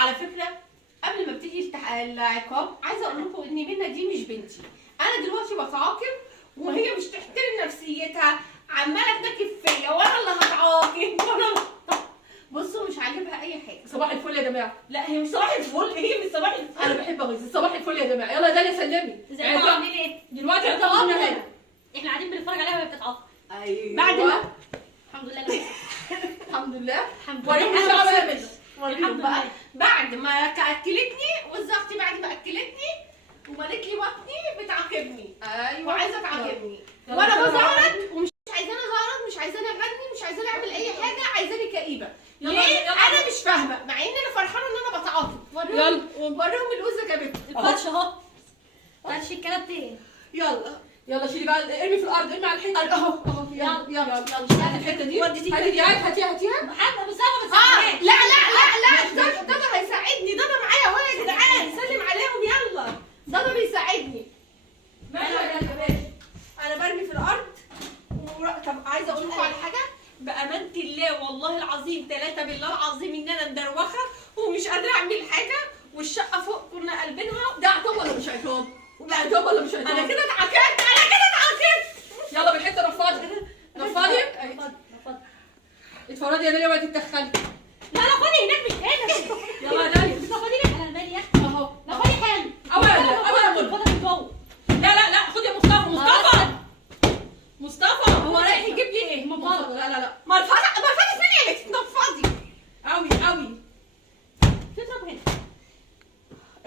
على فكره قبل ما ابتدي العقاب عايزه اقول لكم ان منى دي مش بنتي. انا دلوقتي بتعاقب وهي مش تحترم نفسيتها، عماله تنكب فيا وانا اللي هتعاقب وانا. بصوا مش عاجبها اي حاجه. صباح الفل يا جماعه. لا هي مش صباح الفل، هي مش صباح الفل. انا بحب اغيظ. صباح الفل يا جماعه. يلا يا داليا سلمي. ازيكم عاملين ايه؟ دلوقتي انتوا عقابنا عاملين هنا. ايه؟ احنا قاعدين بنتفرج عليها وهي بتتعاقب. ايوه بعد ما الحمد لله انا الحمد لله. الحمد وريهم لله. الشعب يا بنت. الحمد بقى بعد ما اكلتني وزختي، بعد ما اكلتني وملت لي بطني بتعاقبني. ايوه وعايزه تعاقبني يلا. وانا بزعرط ومش عايزاني ازعرط، مش عايزاني اغني، مش عايزاني اعمل اي حاجه، عايزاني كئيبه. يلا، ليه؟ يلا. انا مش فاهمه مع ان انا فرحانه ان انا بتعاقب. يلا. وريهم الاوزه جابتني. الفرش اهو. فرش الكنبتين. يلا يلا شيلي بقى، ارمي في الارض، ارمي على الحته. اهو اهو يلا يلا يلا يلا. هاتي الحته دي. ودي هاتي دي، هاتيها هاتيها. محمد مصطفى ما اه تساعدناش. لا ده هيساعدني، ده معايا ولا يا جدعان سلم عليهم يلا. ده بيساعدني. ماشي يا جماعه ماشي. انا برمي في الارض طب عايزه اقول لكم على حاجه بامانه الله والله العظيم ثلاثه بالله العظيم ان انا مدروخه ومش قادره اعمل حاجه، والشقه فوق كنا قلبينها. ده عقاب ولا مش عقاب؟ ده عقاب ولا مش عقاب؟ انا كده اتعاقبت، انا كده اتعاقبت. يلا بالحته نفضي. نفضي. اتفضل اتفضل. اتفرجي يا داليا وما تتدخلي. لا لا خدي هناك مش هنا. يلا يا داليا. لا خدي هناك. انا مالي يا اختي. اهو. لا خدي حلو. اتفضل يا جوه. لا خد يا مصطفى. مصطفى هو رايح يجيب لي ايه؟ مصطفى. لا مرفضه فين يا بنت؟ تنفضي قوي. تضرب هنا.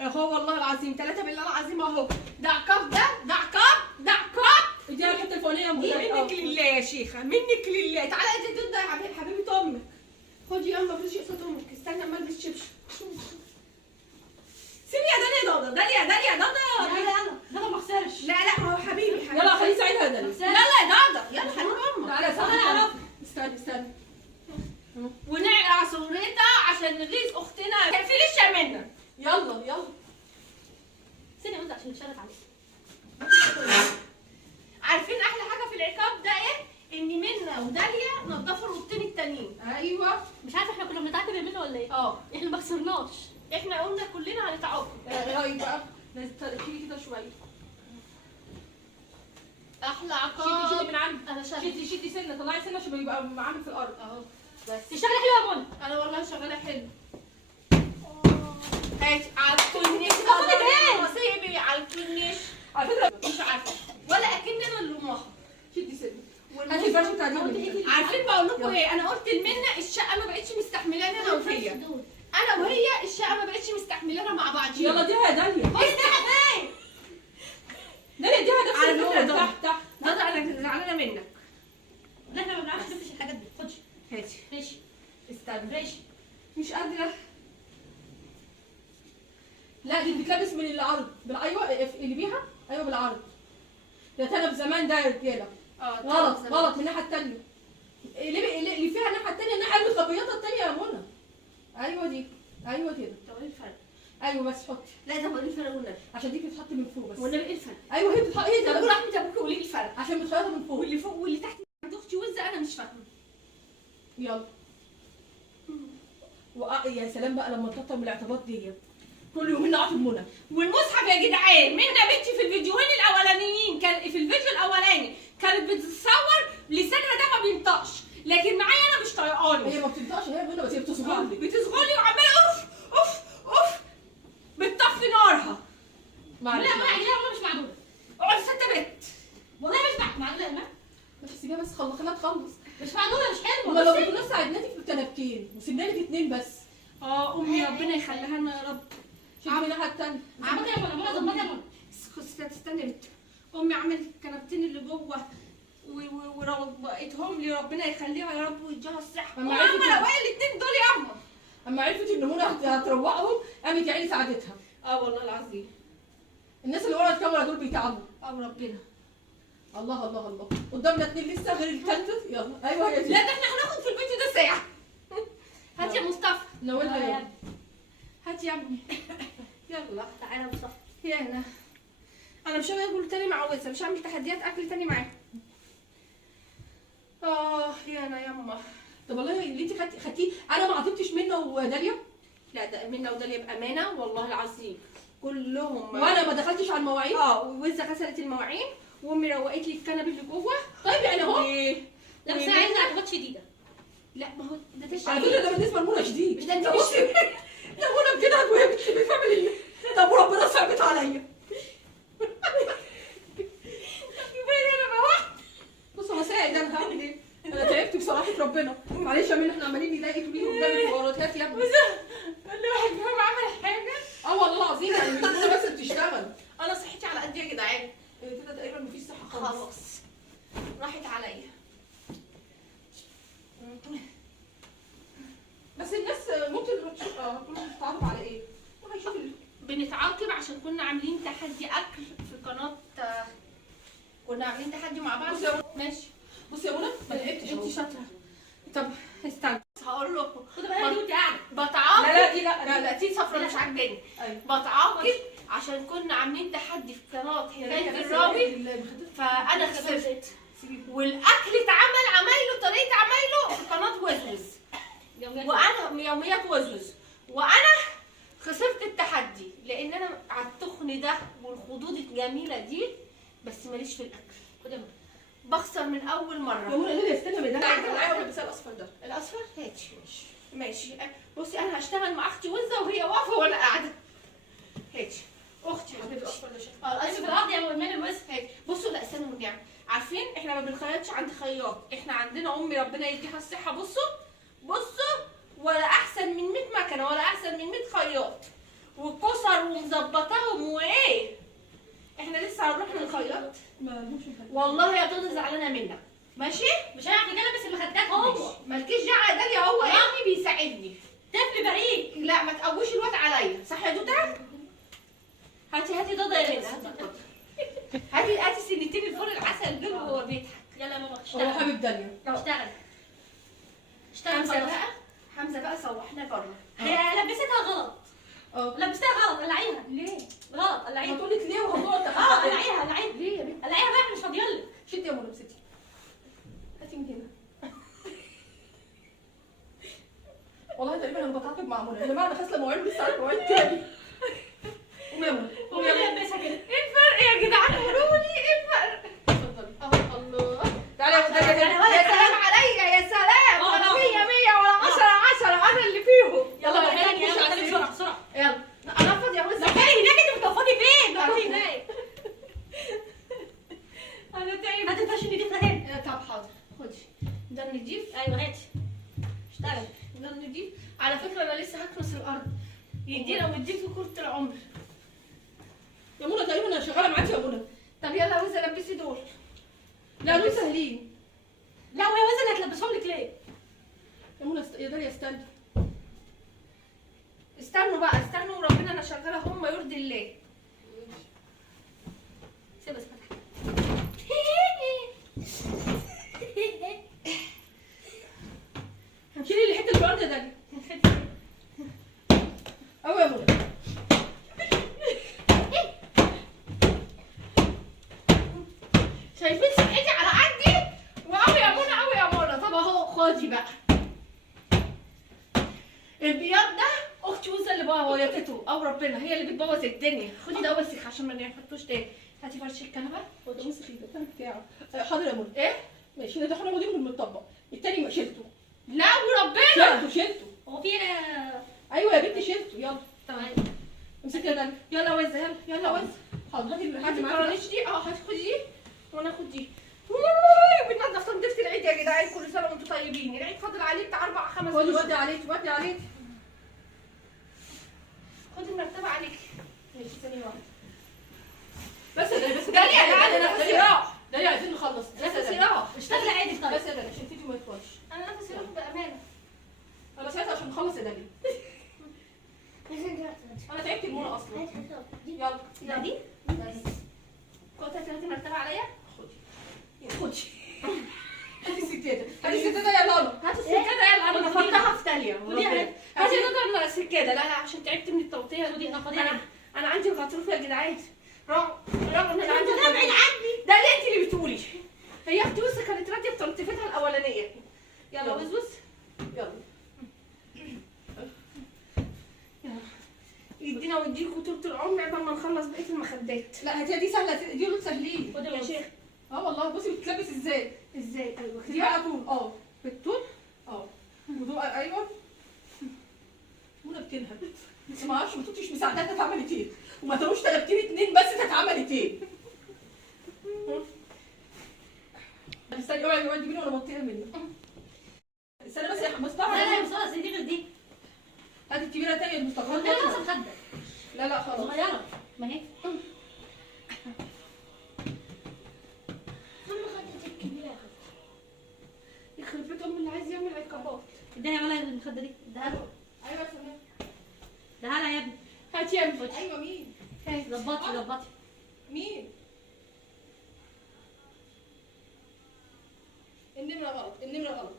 اهو والله العظيم ثلاثه بالله العظيم اهو. ده عقاب، ده عقاب. اديها الحته الفوقانيه دي منك لله يا شيخه، منك لله. تعالى ادي الدود ده يا حبيبه امك. خدي يلا فرشي قصاد امك. استنى اما البس شبشب. سيبي يا داليا يلا يلا ما خسرش. لا ما هو حبيبي. يلا خليه سعيدها يا داليا. يلا يا دادا يلا حبيب امك. تعالى يا انا اعرف. استني. ونقلع صورتها عشان نغيظ اختنا. كان في لسه منا. يلا سيبني اقول عشان نشرف عليك. عارفين احلى حاجه في العقاب ده ايه؟ ان منا وداليا نضفوا الاوضتين التانيين. ايوه. مش عارفه احنا كنا بنتعاقب منه ولا ايه؟ احنا ما خسرناش. احنا قلنا كلنا هنتعاقب. ايه رايك بقى؟ لازم تشيلي كده شويه. احلى عقاب. شدي من عندك. انا شغاله. شدي سنه، طلعي سنه عشان يبقى عامل في الارض. اهو بس. تشتغلي حلوه يا منى. انا والله شغاله حلو. هاتي على الكورنيش. خدي بالك. نصيبي على الكورنيش. على فكره مش عارفه ولا اكن انا اللي امها. شدي سنه. هاتي الفرش بتاع دي. عارفين بقول لكم ايه؟ انا قلت لمنى الشقه ما بقتش مستحملاني انا وهي. انا وهي الشقه ما بقتش مستحملانا مع بعض. يلا اديها يا داليا. داليا اديها نفس على فكرة اللون. ده. تحت. ده انا زعلانه منك. لا احنا ما بنعرفش نفش الحاجات دي. خدي. هاتي ماشي استنى. ماشي. مش قادره. لا دي بتلبس من العرض. ايوه اللي بيها. ايوه بالعرض. ده تنب زمان ده يا رجاله. غلط من الناحيه الثانيه. اللي فيها الناحيه الثانيه، الناحيه المخبيطه الثانيه يا منى. ايوه دي. ايوه كده. طب ايه الفرق؟ ايوه بس حطي. لا ده ايه الفرق والنبي؟ عشان دي بتتحط من فوق بس. والنبي ايه الفرق؟ ايوه هي بتتحط. هي طب دي ورحمه ابوك قولي لي الفرق. عشان بتخيطها من فوق. واللي فوق واللي تحت عند اختي وزه انا مش فاهمه. يلا. يا سلام بقى لما تطلع من الاعتباط دي. كل يومين نعاقب منى. والمصحف يا جدعان، منى بنتي في الفيديوهين الاولانيين كان في الفيديو الاولاني كانت بتتصور لسانها ده ما بينطقش، لكن معايا انا مش طايقاني. هي ما بتنطقش هي منى، بس هي بتصغر لي. بتصغري وعماله اوف بتطفي نارها. معلش. لا ما عجلها مش معدوله. اقعد ست بت. والله مش معدوله يا مان. بس سيبيها بس خليها تخلص. مش معدوله مش حلوه. هما لو كنا ساعدناكي في الكنبتين وسيبنا لك 2 بس. امي ربنا يخليها لنا يا رب. شوفي من الناحيه الثانيه. ظبطي يا منى ظبطي يا منى. استني بت. امي عملت الكنبتين اللي جوه وربيتهم لي، ربنا يخليها يا رب ويديها الصحه. أما اما عرفت لو الاثنين دول يا اما. اما عرفت ان منى هتروقهم قامت يا عيني ساعدتها. والله العظيم. الناس اللي ورا الكاميرا دول بيتعبوا. ربنا. الله قدامنا 2 لسه غير الثالثه. يلا ايوه هي دي. لا ده احنا هناخد في الفيديو ده ساعه. هات يا مصطفى. ناولها يلا. هات يا ابني. يلا تعالى يا مصطفى. هنا. انا مش هاكل تاني مع وزه، مش هعمل تحديات اكل تاني معاه. يا انا يما. طب والله اللي انت خدتيه انا ما عاقبتش منى وداليا. لا ده منى وداليا بامانه والله العظيم كلهم. وانا ما دخلتش على المواعيد. ووزه غسلت المواعين وامي روقت لي الكنبه اللي جوه. طيب يعني اهو. لا بس انا عايزه عقوبات شديده. لا ما هو ده على فكره ده بالنسبه لمنى شديد. مش ده انت بصي يا منى بكده هتوهي بتعمل طب وربنا صعبت عليا. بص انا ساعد انا هعمل ايه؟ انا تعبت بصراحه ربنا. معلش يا منى احنا عمالين نلاقي تقولي قدام الحوارات يا ابني. كل واحد فيهم عمل حاجه. والله العظيم يعني مش منى بس بتشتغل. انا صحتي على قد يا جدعان كده تقريبا مفيش صحه خالص. خلاص راحت عليا. بس الناس ممكن تشوف تتعرف على ايه؟ وهيشوف بنتعاقب عشان كنا عاملين تحدي اكل في قناه. كنا عاملين تحدي مع بعض. ماشي. بصي يا منى ما لعبتش. انت شاطره. طب استنى هقول لكم. خدي بالك دي وانت قاعده. بتعاقب. لا دي لا دي صفرة مش عاجباني. ايوه بتعاقب عشان كنا عاملين تحدي في قناه هدايه الراوي فانا خسرت. والاكل اتعمل عمايله طريقه عمايله في قناه وزوز وانا يوميات وزوز وانا خسرت التحدي لان انا على التخن ده والخدود الجميله دي بس ماليش في الاكل. بخسر من اول مره. يا منى ليه استنى ده معايا ولا بسال الاصفر ده؟ الاصفر هاتي. ماشي بصي انا هشتغل مع اختي وزه وهي واقفه وانا قاعده. هاتي اختي حبيبتي. في الارض يا مؤمن الوسخ. هاتي. بصوا لا استنوا نرجع. عارفين احنا ما بنخيطش عند خياط. احنا عندنا امي ربنا يديها الصحه. بصوا ولا احسن من 100 مكنه ولا احسن من 100 خياط وكسر ومظبطاهم وايه. احنا لسه هنروح للخياط. والله يا دودة زعلانه منك. ماشي مش هيعرف يلبس المخدات هو. مالكيش دعوه يا داليا. هو ابني بيساعدني. طفل بريء. لا ما تقويش الواد عليا. صح يا دودة؟ هاتي دودة يا منى. هاتي سنتين الفول العسل دول وهو بيضحك. يلا يا ماما هو اشتغل. حبيب داليا. اشتغل. حمزه بقى سوحنا بره. هي لبستها غلط. لبستها غلط. قلعيها. ليه؟ غلط. قلعيها. هتقول لك ليه وهتقعد قلعيها. ليه يا بنت؟ قلعيها بقى احنا مش فاضيين. شدي يا منى بستي. هاتي من هنا. والله تقريبا انا بتعاقب مع منى. يا جماعه انا غاسله مواعين لسه عارفه مواعين تاني. قومي يا منى. قومي يا منى. لبسها كده. ايه الفرق يا جدعان؟ قولوا لي ايه الفرق؟ اتفضلي. الله. تعالي يا يا سلام عليا يا سلام. انا 100 ولا 10 انا اللي فيهم. يلا بسرعه بسرعه. يلا انا فاضيه يا وزة. مكاني هناك. انت بتوفضي فين؟ بتوفضي هناك. انا تعبت. ما تنفعش نضيف هنا. طب حاضر خدي ده نضيف. ايوه هاتي. اشتغل. ده نضيف. على فكره انا لسه هكنس الارض. يدينا ويديكي كرة العمر. يا منى تقريبا انا شغاله معاكي يا منى. طب يلا يا وزة لبسي دول. لا دول سهلين. لا وهي وزن هتلبسهم لك ليه؟ يا منى يا داليا استني. استنوا بقى استنوا وربنا انا شغاله هم يرضي الله. سيبها فتحت. شيلي لي حته الارض يا داليا. قوي يا منى. شايفين صحتي على قدي وقوي يا منى قوي يا منى. طب اهو خدي بقى. البياض ده اختي وزة اللي بوظته او ربنا هي اللي بتبوظ الدنيا. خدي ده وسخ عشان ما نحطوش تاني. هاتي فرش الكنبه. هو ده وسخ ده بتاعه. حاضر يا منى. ايه؟ ماشي ده احنا واخدينه من المطبق. التاني ما شلته. لا وربنا. شلته. هو في ايوه يا بنتي شلته. يلا تمام. امسكي يا داليا. يلا وزة يلا وزة. حاضر هاتي هاتي معاكي. الكرانيش دي. هاتي خدي دي وانا اخد دي. بننضف تنظيفة العيد يا جدعان. كل سنه وانتم طيبين. العيد فاضل عليه بتاع 4-5 خدي اشهر. ودي عليكي خدي المرتبه عليكي. ماشي ثانيه واحده. بس يا داليا بس داليا انا نفسي راح. داليا عايزين نخلص. نفسي راح. اشتغلي عادي طيب. بس يا داليا عشان تيجي ما يطولش. انا نفسي راح بامانه. انا ساعتها عشان نخلص يا داليا. انا تعبت المونه اصلا. يلا لا دي بس كنت هتاخدي مرتبه عليا. خدي. هاتي السجاده. يا لالا. هاتي السجاده يلا انا فضحها في تاليه. ودي هاتي نقدر السجاده. لا عشان تعبت من التوطيه. ودي انا عندي الغضروف يا جدعان. رغم ان انا عندي ابعد عني. ده اللي انت اللي بتقولي. هي اختي وزة كانت راضيه بتنطيفتها الاولانيه. يلا وزوز. يلا يدينا ويديكوا طول العمر قبل ما نخلص بقيه المخدات. لا هاتيها دي سهله، دي ولد سهلين. خد يا شيخ. والله بصي بتتلبس ازاي. ازاي؟ ايوه دي كده. بقى طول بالطول ودول ايوه. منى بتنهب بس ما اعرفش، ما كنتش مساعداها اتعملت ايه، وما كانوش طلبتيني اتنين بس اتعملت ايه. استني اوعي تجيبيني وانا بطيها منك. استني بس يا مصطفى. لا لا يا مصطفى دي غير دي. هاتي الكبيره تانية المصطفى. خد لها نفس مخده لا خلاص صغيره. ما هي يخرب بيت ام اللي عايز يعمل عقابات. اديها ولا المخده دي. اديها له. ايوه سلام. اديها لها يا ابني. هات يا ابني. ايوه مين؟ ظبطي. مين؟ النمره غلط.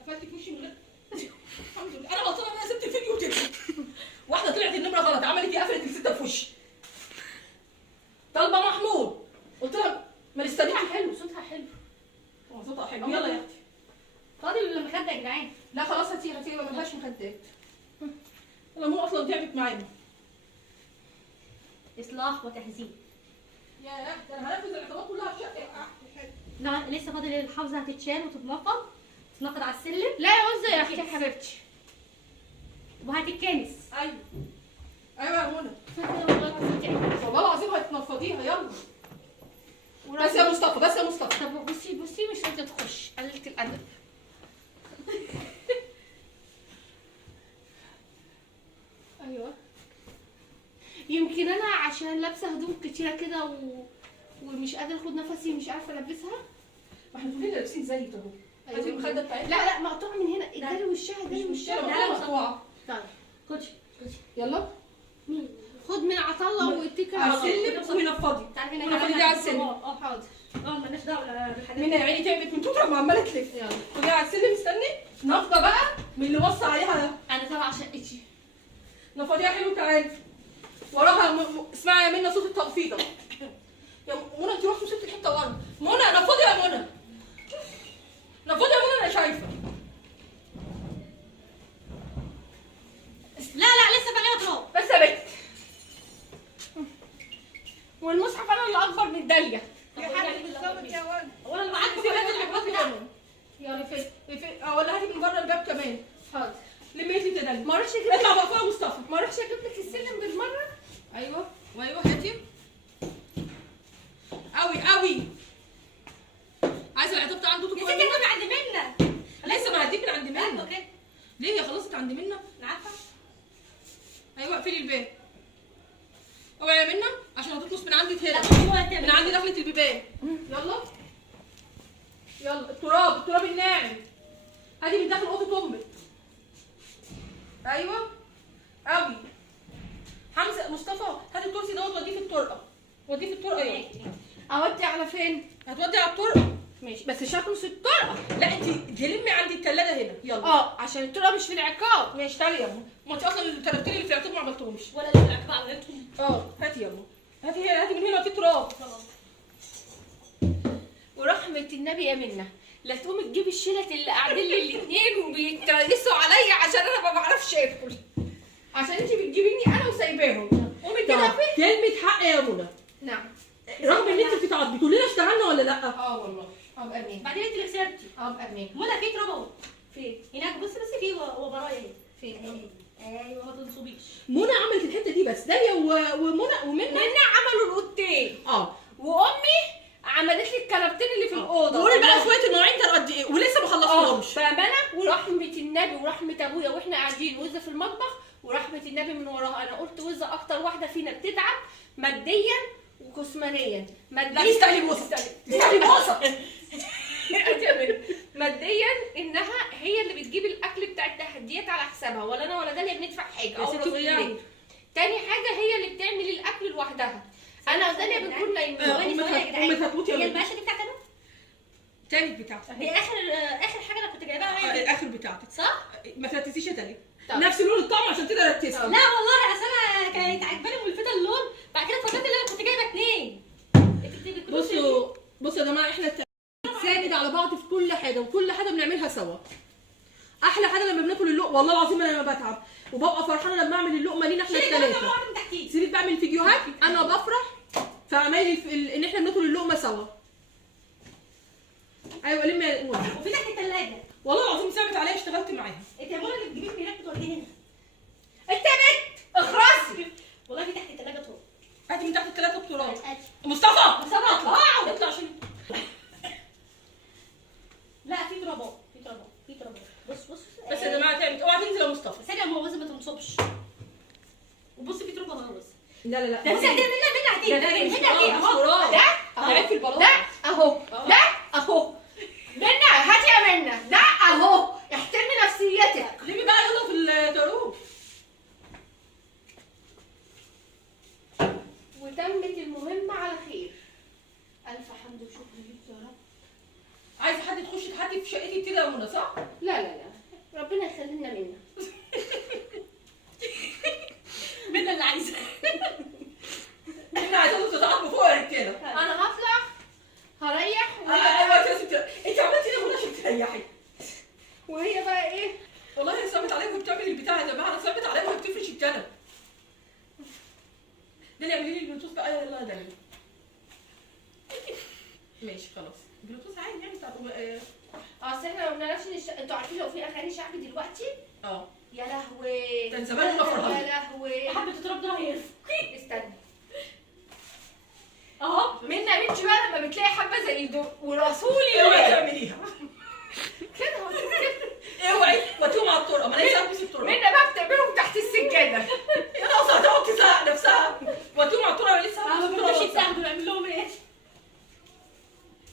قفلت في وشي من غير الحمد لله انا غلطانه، انا سبت الفيديو كده. واحده طلعت النمره غلط، عملت ايه؟ قفلت السته في وشي. طالبه محمود، قلت لها ما نستنيش. صوتها حلو. صوتها حلو. يلا يا اختي. فاضل المخده يا جدعان. لا خلاص هاتيها ما لهاش مخدات. انا مو اصلا تعبت معانا. اصلاح وتهذيب. يا ده انا هنفذ العقابات كلها في شقه. لا لسه فاضل الحافظه هتتشال وتتنفض على السلم. لا يا وزه يا اختي يا حبيبتي. وهتتكنس. ايوه يا منى. والله العظيم. والله العظيم هتنفضيها. يلا بس يا مصطفى. طب بصي مش راضيه تخش قللت الادب. ايوه يمكن انا عشان لابسه هدوم كتيره كده ومش قادره اخد نفسي، مش عارفه البسها. ما احنا كلنا لابسين زيك اهو. هاتي المخده بتاعتنا. لا مقطوع من هنا. اداري وشها مش مشكله لا، مقطوعه. طيب خدي. يلا خد من عطله واتكل على على الله. السلم ونفضي. تعالي ونفضي دي على السلم. حاضر. مالناش دعوه بالحاجات منى يا عيني تعبت من كتر ما عماله تلف. يلا خديها على السلم. استني نفضه بقى من اللي وصى عليها ده. انا تبع شقتي. نفضيها حلو. تعالي وراها اسمعي يا منى صوت التنفيضه. يا منى انت رحتي وسبتي الحته ورا. منى نفضي يا منى. انا شايفه. لا لسه بنات اهو. بس يا بنت. والمصحف انا اللي اكبر من داليا. يا حبيبي بالظبط يا ولد. وانا اللي معاك في العقاب بتاعك. يلا ولا هاتي من بره الباب كمان. حاضر. لميت لي تدلي. ما اروحش اجيب اطلع بقى فوق مصطفى. ما اروحش اجيب لك السلم بالمره. ايوه هاتي. قوي عايزه العقاب بتاع عنده يا ستي انا من عند منا. لسه معديك من عند منا. ايوه كده. ليه هي خلصت عند منا؟ انا عارفه. ايوه اقفلي الباب. اوعي يا منا عشان هتخلص من عندي لا هنا. من عندي دخلت البيبان. يلا التراب الناعم. هاتي من داخل اوضه امك. ايوه قوي. حمزه مصطفى هات الكرسي دوت وديه في الطرقه. يلا. اودي على فين؟ هتودي على الطرقه. ماشي بس شكله في الطرقه. لا انت تلمي عند الثلاجه هنا. يلا. عشان الطرقه مش في العقاب. ماشي تعالي يا ماما. ما انت اصلا الترابتين اللي في العقاب ما عملتهمش. ولا اللي العقاب عملتهم. هاتي يا ماما. هاتي من هنا في تراب. ورحمه النبي يا منى لا تقومي تجيبي الشلت اللي قاعدين لي الاثنين وبيتريسوا عليا عشان انا ما بعرفش اكل. عشان انت بتجيبيني انا وسايباهم. قومي كده فين؟ كلمه حق يا منى. نعم. رغم ان انت بتقولي لنا اشتغلنا ولا لا؟ والله. بأمين. بعدين انت اللي خسرتي. بأمين. منى في تراب اهو. فين؟ هناك بصي في ورايا اهي. فين؟ ايوه ما تنصبيش. منى عملت الحته دي بس. داليا ومنى عملوا الاوضتين. وامي عملت لي الكنبتين اللي في الاوضه. قولي بقى شويه المواعين كانوا قد ايه ولسه ما خلصناهمش. بامانه ورحمه النبي ورحمه ابويا واحنا قاعدين وزه في المطبخ ورحمه النبي من وراها. انا قلت وزه اكتر واحده فينا بتتعب ماديا وجسمانيا. لا تستاهلي بوسه. ماديا انها هي اللي بتجيب الاكل بتاع التحديات على حسابها، ولا انا ولا داليا بندفع حاجه. يا ستي قولي. تاني حاجه هي اللي بتعمل الاكل لوحدها. انا وداليا بنكون نايمين. امك هتموت يا هي بنت. الباشا دي بتاعتك انا؟ تالت بتاعتك. هي اخر حاجه انا كنت جايباها هي الاخر بتاعتك. صح؟ ما تركزيش يا تالي. طب. نفس لون الطعم عشان كده ركزتي. لا والله اصل انا كانت عجباني ملفته اللون، بعد كده فكرت ان انا كنت جايبه اتنين. بصوا يا جماعه احنا بنساند على بعض في كل حاجه وكل حاجه بنعملها سوا. احلى حاجه لما بناكل اللقمه والله العظيم انا ما بتعب وببقى فرحانه لما اعمل اللقمه لينا احنا الثلاثه. سيبك بعمل فيديوهات انا بفرح في عمايل ان احنا بناكل اللقمه سوا. ايوه لما يا منى. وفي تحت الثلاجه والله العظيم ثابت عليا اشتغلت معاها. انت يا منى اللي بتجيبي لي ريحه توديه هنا. انت بنت اخرسي. والله في تحت الثلاجه طول. هاتي من تحت الثلاثه بطولات. مصطفى اطلع عشان لا في ترابات في ترابات. بص بس يا جماعه تاني اوعى تنزل يا مصطفى. ثانيه ما هو ما تنصبش. وبص في ترابه خالص. لا ده بس هدي منها هدي هنا اهو. ده عارف في البلاط ده اهو ده اهو. منى هاتي يا منى ده اهو. احترمي نفسيتك. ليه بقى يلا في التاروت. وتمت المهمة على خير. ألف حمد وشكر ليك يا رب. عايزه حد تخش تحدي في شقتي كده يا منى صح؟ لا لا لا ربنا يخلينا منا. منى اللي عايزه. احنا عايزين تتعاطفوا فوق يا رجاله. أنا هطلع هريح انت عملتي ايه يا منى عشان تريحي؟ وهي بقى إيه؟ والله هي ثابت عليها وهي بتعمل البتاع يا جماعه. انا ثابت عليها وهي بتفرش الكنب. داليا اعملي لي البلوتوث بقى يلا يا داليا. ماشي خلاص البلوتوث عادي يعني بتاع أصل إحنا ما بنعرفش أنتوا عارفين لو في أغاني شعبي دلوقتي؟ يا لهوي. كان زمان فرحان. يا لهوي. حبه التراب ده هيرفع. استنى. اهو. منى يا بنتي بقى لما بتلاقي حبة زي دول ورسولي اوعي تعمليها كده اوعي واتيهم على الطرقه. ما انا لسه الطرقه. منى بقى بتعملهم تحت السجادة. يا ناقصه هتقعد تزهق نفسها. واتيهم على الطرقه لسه ما بيقدرش يتاخدوا نعمل لهم ايه؟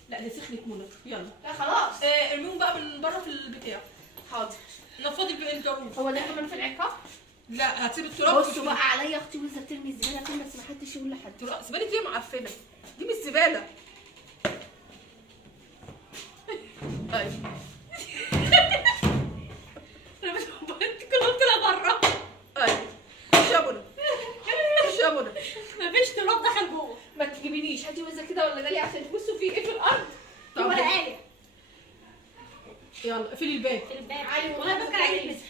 لا دي سخنت منى. يلا لا خلاص. ارميهم بقى من بره في البتاع. حاضر. نفضي الجاروف. هو ده كمان في العقاب؟ لا هتسيب التراب. بصوا بقى عليا اختي وزه بترمي الزباله فين بس ما حدش يقول لحد. زباله دي معفنه. دي مش زباله. طيب انا مش كلهم طلع بره. ايوه خش يا منى. خش يا منى. مفيش تراب دخل جوه. ما تجيبينيش هاتي وزه كده ولا دالي عشان تبصوا في ايه في الارض. في ورقايه. يلا اقفلي الباب. في الباب. علي والله بفكر عايز يلمسها.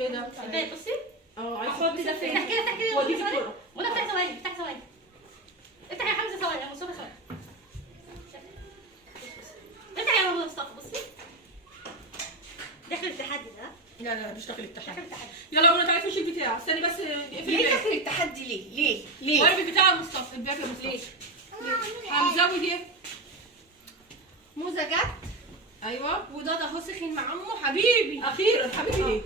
ايه ده؟ الباب بصي. عايزه احط ده فين؟ افتح كده افتح كده. ودي في الطرقه. ولا افتح ثواني افتح ثواني. افتح يا حمزه ثواني يا مصطفى ثواني. افتح يا مصطفى بصي. داخل التحدي ده. لا لا مش داخل التحدي. داخل التحدي. يلا يا منى تعالي خشي البتاع. استني بس اقفلي ليه الباب. داخل التحدي ليه؟ قربي البتاع يا مصطفى. الباب يا مصطفى. هنزود ايه؟ موزه جت ايوه وده اهو سخن مع امه حبيبي. اخيرا حبيبي ايه؟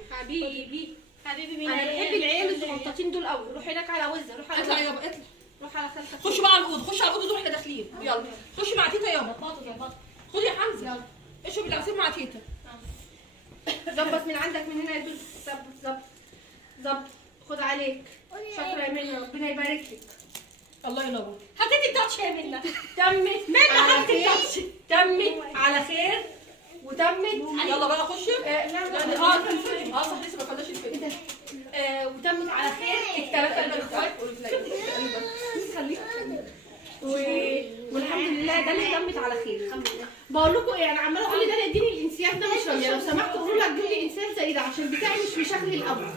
حبيبي مين؟ انا بحب العيال الصغنطاطين دول قوي. روح هناك على وزه. روح على اطلع وزه. يابا اطلع. روح على خالتك. خشوا بقى على الاوضه. خشوا على الاوضه دول احنا داخلين. يلا خشي مع تيتا يابا. خدي يا حمزه. يلا. اشربي العصير مع تيتا. ظبط من عندك من هنا يا دول. ظبط خد عليك. شكرا يا منى ربنا يبارك لك. الله ينور. حطيتي التاتش يا منى. تمت منى على حطيتي خير. التاتش. تمت على خير وتمت. يلا بقى خشي. لا صح لسه ما خدناش الفيلم. وتمت على خير الثلاثه الاخوات. خليك والحمد لله ده اللي تمت على خير. الحمد لله. بقول لكم يعني عماله اقول لي ده اديني الانسياب ده مش راضيه. لو سمحتوا قولوا لك اديني انسياب زي ده عشان بتاعي مش مشغل الاول.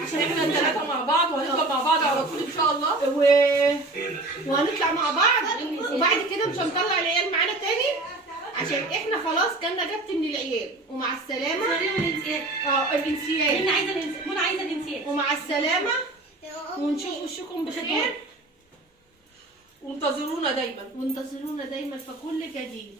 عشان احنا الثلاثه مع بعض وهنفضل مع بعض على طول ان شاء الله. وهنطلع مع بعض وبعد كده مش هنطلع العيال معانا تاني عشان احنا خلاص كنا جبت من العيال. ومع السلامه. الانسياب. الانسياب. منى عايزه الانسياب. ومع السلامه ونشوف وشكم بخير. وانتظرونا دايما. وانتظرونا دايما في كل جديد.